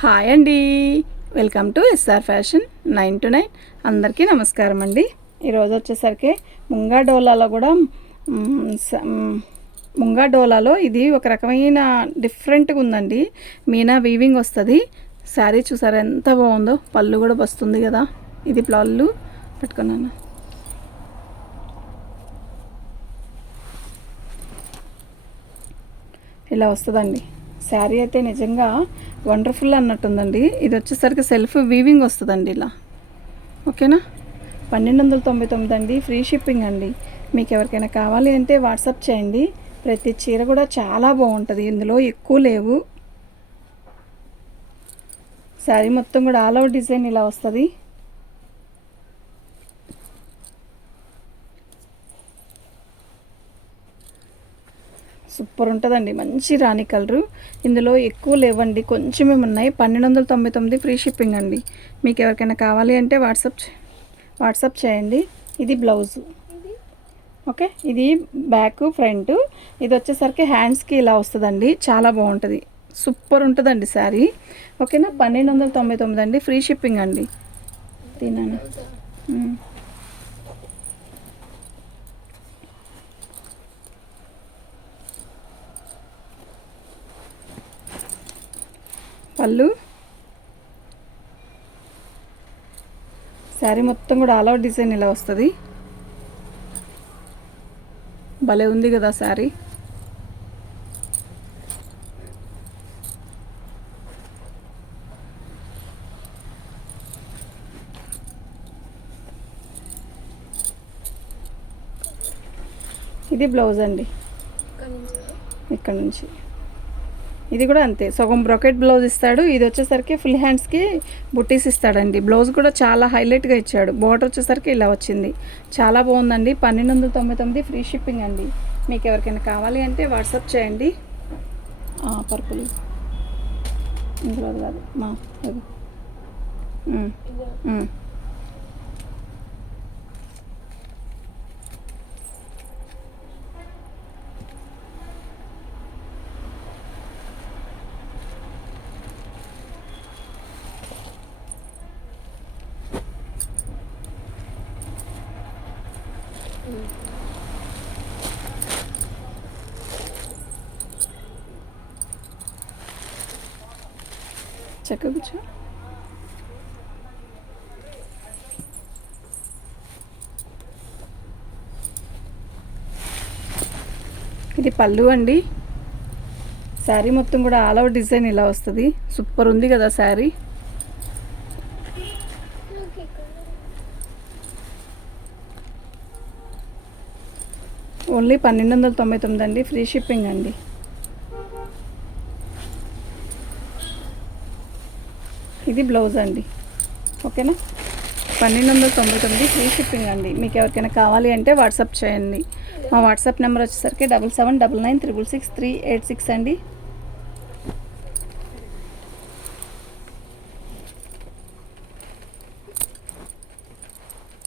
Hi అండి, welcome to SR fashion 9 to 9. అందరికీ నమస్కారం అండి. ఈరోజు వచ్చేసరికి ముంగా డోలాలో కూడా ముంగా డోలాలో ఇది ఒక రకమైన డిఫరెంట్గా ఉందండి. మీనా వీవింగ్ వస్తుంది. శారీ చూసారా ఎంత బాగుందో. పళ్ళు కూడా వస్తుంది కదా. ఇది పళ్ళు పెట్టుకున్నాను. ఇలా వస్తుందండి శారీ అయితే నిజంగా వండర్ఫుల్ అన్నట్టుందండి. ఇది వచ్చేసరికి సెల్ఫ్ వీవింగ్ వస్తుందండి ఇలా. ఓకేనా, 1299 అండి. ఫ్రీ షిప్పింగ్ అండి. మీకు ఎవరికైనా కావాలి అంటే వాట్సాప్ చేయండి. ప్రతి చీర కూడా చాలా బాగుంటుంది. ఇందులో ఎక్కువ లేవు. శారీ మొత్తం కూడా ఆల్ అవుట్ డిజైన్ ఇలా వస్తుంది. సూపర్ ఉంటుందండి. మంచి రాణి కలరు. ఇందులో ఎక్కువ లేవండి, కొంచెమే ఉన్నాయి. 1299 ఫ్రీ షిప్పింగ్ అండి. మీకు ఎవరికైనా కావాలి అంటే వాట్సాప్ చేయండి. ఇది బ్లౌజు. ఓకే, ఇది బ్యాక్ ఫ్రంట్. ఇది వచ్చేసరికి హ్యాండ్స్కి ఇలా వస్తుందండి. చాలా బాగుంటుంది. సూపర్ ఉంటుందండి శారీ. ఓకేనా, 1299 అండి. ఫ్రీ షిప్పింగ్ అండి. తిన్నాను. పళ్ళు, శారీ మొత్తం కూడా ఆల్ అవుట్ డిజైన్ ఇలా వస్తుంది. భలే ఉంది కదా శారీ. ఇది బ్లౌజ్ అండి. ఇక్కడ నుంచి ఇది కూడా అంతే, సగం బ్రొకెట్ బ్లౌజ్ ఇస్తాడు. ఇది వచ్చేసరికి ఫుల్ హ్యాండ్స్కి బుట్టీస్ ఇస్తాడండి. బ్లౌజ్ కూడా చాలా హైలైట్గా ఇచ్చాడు. బోర్డర్ వచ్చేసరికి ఇలా వచ్చింది. చాలా బాగుందండి. 1299 ఫ్రీ షిప్పింగ్ అండి. మీకు ఎవరికైనా కావాలి అంటే వాట్సాప్ చేయండి. పర్పుల్ ఇందులో కాదు మా చక్కగా కూర్చో. ఇది పళ్ళు అండి. శారీ మొత్తం కూడా ఆల్ అవుట్ డిజైన్ ఇలా వస్తుంది. సూపర్ ఉంది కదా శారీ. ఓన్లీ 1299 అండి. ఫ్రీ షిప్పింగ్ అండి. ఇది బ్లౌజ్ అండి. ఓకేనా, 1299 ఫ్రీ షిప్పింగ్ అండి. మీకు ఎవరికైనా కావాలి అంటే వాట్సాప్ చేయండి. మా వాట్సాప్ నెంబర్ వచ్చేసరికి 7799966386 అండి.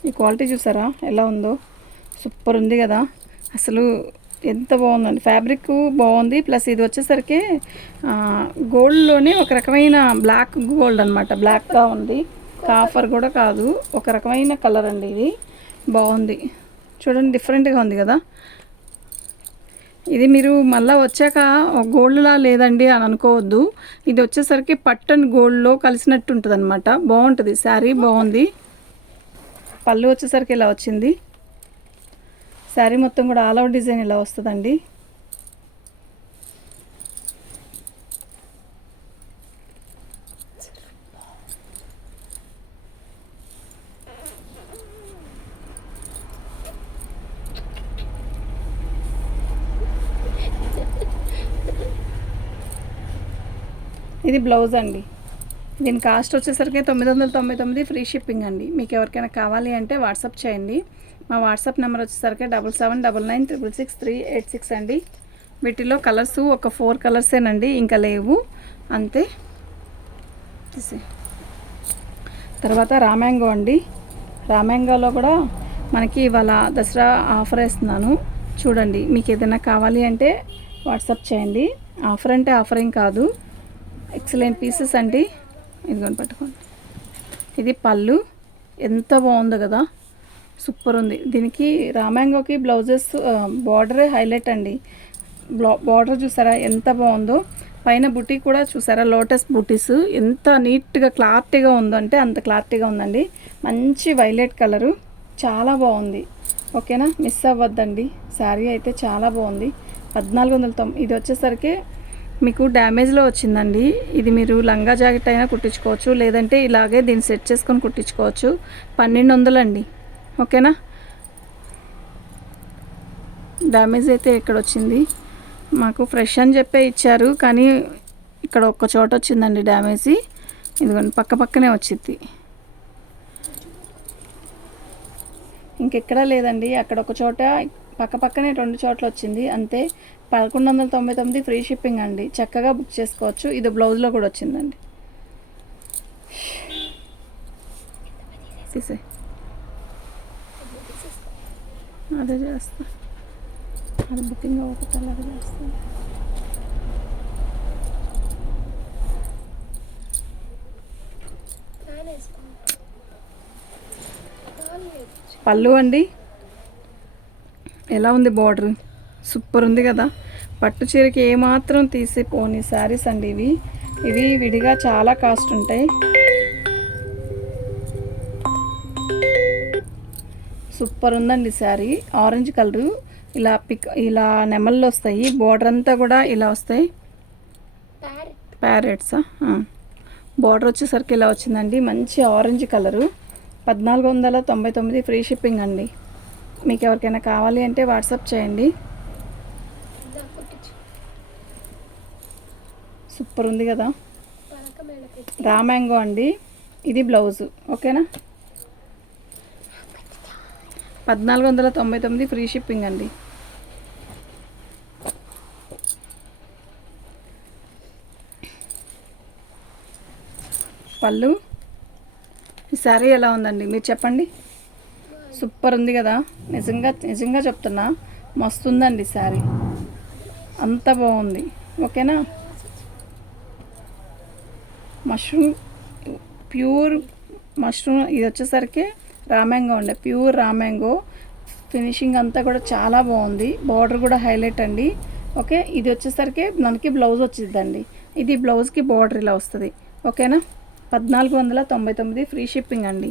ఈ క్వాలిటీ చూసారా ఎలా ఉందో. సూపర్ ఉంది కదా అసలు. ఎంత బాగుందండి. ఫ్యాబ్రిక్ బాగుంది. ప్లస్ ఇది వచ్చేసరికి గోల్డ్లోనే ఒక రకమైన బ్లాక్ గోల్డ్ అనమాట. బ్లాక్గా ఉంది. కాఫర్ కూడా కాదు, ఒక రకమైన కలర్ అండి. ఇది బాగుంది చూడండి, డిఫరెంట్గా ఉంది కదా. ఇది మీరు మళ్ళీ వచ్చాక గోల్డ్లా లేదండి అని అనుకోవద్దు. ఇది వచ్చేసరికి పట్టన్ గోల్డ్లో కలిసినట్టు ఉంటుంది అనమాట. బాగుంటుంది శారీ, బాగుంది. పళ్ళు వచ్చేసరికి ఇలా వచ్చింది. శారీ మొత్తం కూడా ఆల్ అవుట్ డిజైన్ ఇలా వస్తుందండి. ఇది బ్లౌజ్ అండి. దీని కాస్ట్ వచ్చేసరికి 999 ఫ్రీ షిప్పింగ్ అండి. మీకు ఎవరికైనా కావాలి అంటే వాట్సాప్ చేయండి. మా వాట్సాప్ నెంబర్ వచ్చేసరికి 7799966386 అండి. వీటిలో కలర్స్ ఒక 4 కలర్సేనండి, ఇంకా లేవు అంతే. తర్వాత రామ్యాంగో అండి. రామ్యాంగోలో కూడా మనకి ఇవాళ దసరా ఆఫర్ వేస్తున్నాను చూడండి. మీకు ఏదైనా కావాలి అంటే వాట్సాప్ చేయండి. ఆఫర్ అంటే ఆఫర్ ఏం కాదు, ఎక్సలెంట్ పీసెస్ అండి. ఇదిగోని పట్టుకోండి. ఇది పళ్ళు ఎంత బాగుందో కదా, సూపర్ ఉంది. దీనికి రామ్యాంగోకి బ్లౌజెస్ బార్డరే హైలైట్ అండి. బార్డర్ చూసారా ఎంత బాగుందో. పైన బుటీ కూడా చూసారా, లోటస్ బుటీస్ ఎంత నీట్గా క్లారిటీగా ఉందో అంటే అంత క్లారిటీగా ఉందండి. మంచి వైలెట్ కలరు, చాలా బాగుంది. ఓకేనా, మిస్ అవ్వద్దండి. శారీ అయితే చాలా బాగుంది. 1490. ఇది వచ్చేసరికి మీకు డ్యామేజ్లో వచ్చిందండి. ఇది మీరు లంగా జాకెట్ అయినా కుట్టించుకోవచ్చు, లేదంటే ఇలాగే దీన్ని సెట్ చేసుకొని కుట్టించుకోవచ్చు. 1200 అండి. ఓకేనా, డ్యామేజ్ అయితే ఇక్కడ వచ్చింది. మాకు ఫ్రెష్ అని చెప్పే ఇచ్చారు, కానీ ఇక్కడ ఒక్క చోట వచ్చిందండి డ్యామేజీ. ఇదిగోండి పక్కనే వచ్చింది, ఇంకెక్కడా లేదండి. అక్కడ ఒక చోట పక్కనే 2 చోట్ల వచ్చింది అంతే. 1199 ఫ్రీ షిప్పింగ్ అండి. చక్కగా బుక్ చేసుకోవచ్చు. ఇది బ్లౌజ్లో కూడా వచ్చిందండి. తీసే అదే చేస్తా, అది బుకింగ్ అవ్వకపోతే అలాగే చేస్తాను. పళ్ళు అండి ఎలా ఉంది, బార్డర్ సూపర్ ఉంది కదా. పట్టు చీరకి ఏమాత్రం తీసిపోని శారీస్ అండి ఇవి విడిగా చాలా కాస్ట్ ఉంటాయి. సూపర్ ఉందండి శారీ. ఆరెంజ్ కలరు ఇలా నెమళ్ళు వస్తాయి. బార్డర్ అంతా కూడా ఇలా వస్తాయి, ప్యారెట్సా. బార్డర్ వచ్చేసరికి ఇలా వచ్చిందండి. మంచి ఆరెంజ్ కలరు. 1499 ఫ్రీ షిప్పింగ్ అండి. మీకు ఎవరికైనా కావాలి అంటే వాట్సాప్ చేయండి. సూపర్ ఉంది కదా, రామ్యాంగో అండి. ఇది బ్లౌజు. ఓకేనా, 1499 ఫ్రీ షిప్పింగ్ అండి. పళ్ళు, ఈ శారీ ఎలా ఉందండి మీరు చెప్పండి. సూపర్ ఉంది కదా, నిజంగా చెప్తున్నా, మస్తు ఉందండి శారీ, అంత బాగుంది. ఓకేనా, మష్రూమ్, ప్యూర్ మష్రూమ్. ఇది వచ్చేసరికి రామ్యాంగో అండి, ప్యూర్ రామ్యాంగో. ఫినిషింగ్ అంతా కూడా చాలా బాగుంది. బార్డర్ కూడా హైలైట్ అండి. ఓకే, ఇది వచ్చేసరికి మనకి బ్లౌజ్ వచ్చిందండి. ఇది బ్లౌజ్కి బార్డర్ ఇలా వస్తుంది. ఓకేనా, 1499 ఫ్రీ షిప్పింగ్ అండి.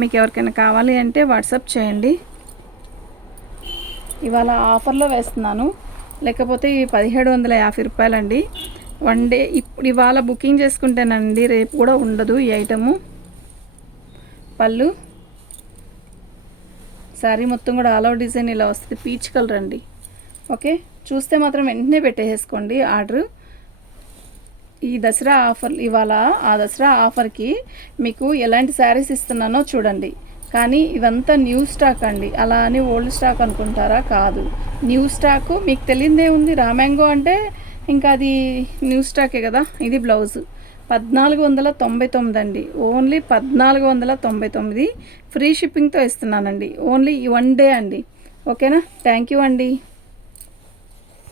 మీకు ఎవరికైనా కావాలి అంటే వాట్సాప్ చేయండి. ఇవాళ ఆఫర్లో వేస్తున్నాను, లేకపోతే ఈ 1750 రూపాయలండి. 1 డే. ఇప్పుడు ఇవాళ బుకింగ్ చేసుకుంటేనండి రేపు కూడా ఉండదు ఈ ఐటము. పళ్ళు, శారీ మొత్తం కూడా ఆల్ ఓవర్ డిజైన్ ఇలా వస్తుంది. పీచ్ కలర్ అండి. ఓకే, చూస్తే మాత్రం వెంటనే పెట్టేసుకోండి ఆర్డర్. ఈ దసరా ఆఫర్ ఇవాళ, ఆ దసరా ఆఫర్కి మీకు ఎలాంటి శారీస్ ఇస్తున్నానో చూడండి. కానీ ఇవంతా న్యూ స్టాక్ అండి. అలా అని ఓల్డ్ స్టాక్ అనుకుంటారా? కాదు, న్యూ స్టాకు. మీకు తెలియదే ఉంది, రామ్యాంగో అంటే ఇంకా అది న్యూ స్టాకే కదా. ఇది బ్లౌజు 1499 అండి. ఓన్లీ 1499 ఫ్రీ షిప్పింగ్తో ఇస్తున్నానండి. ఓన్లీ 1 డే అండి. ఓకేనా, థ్యాంక్ యూ అండి.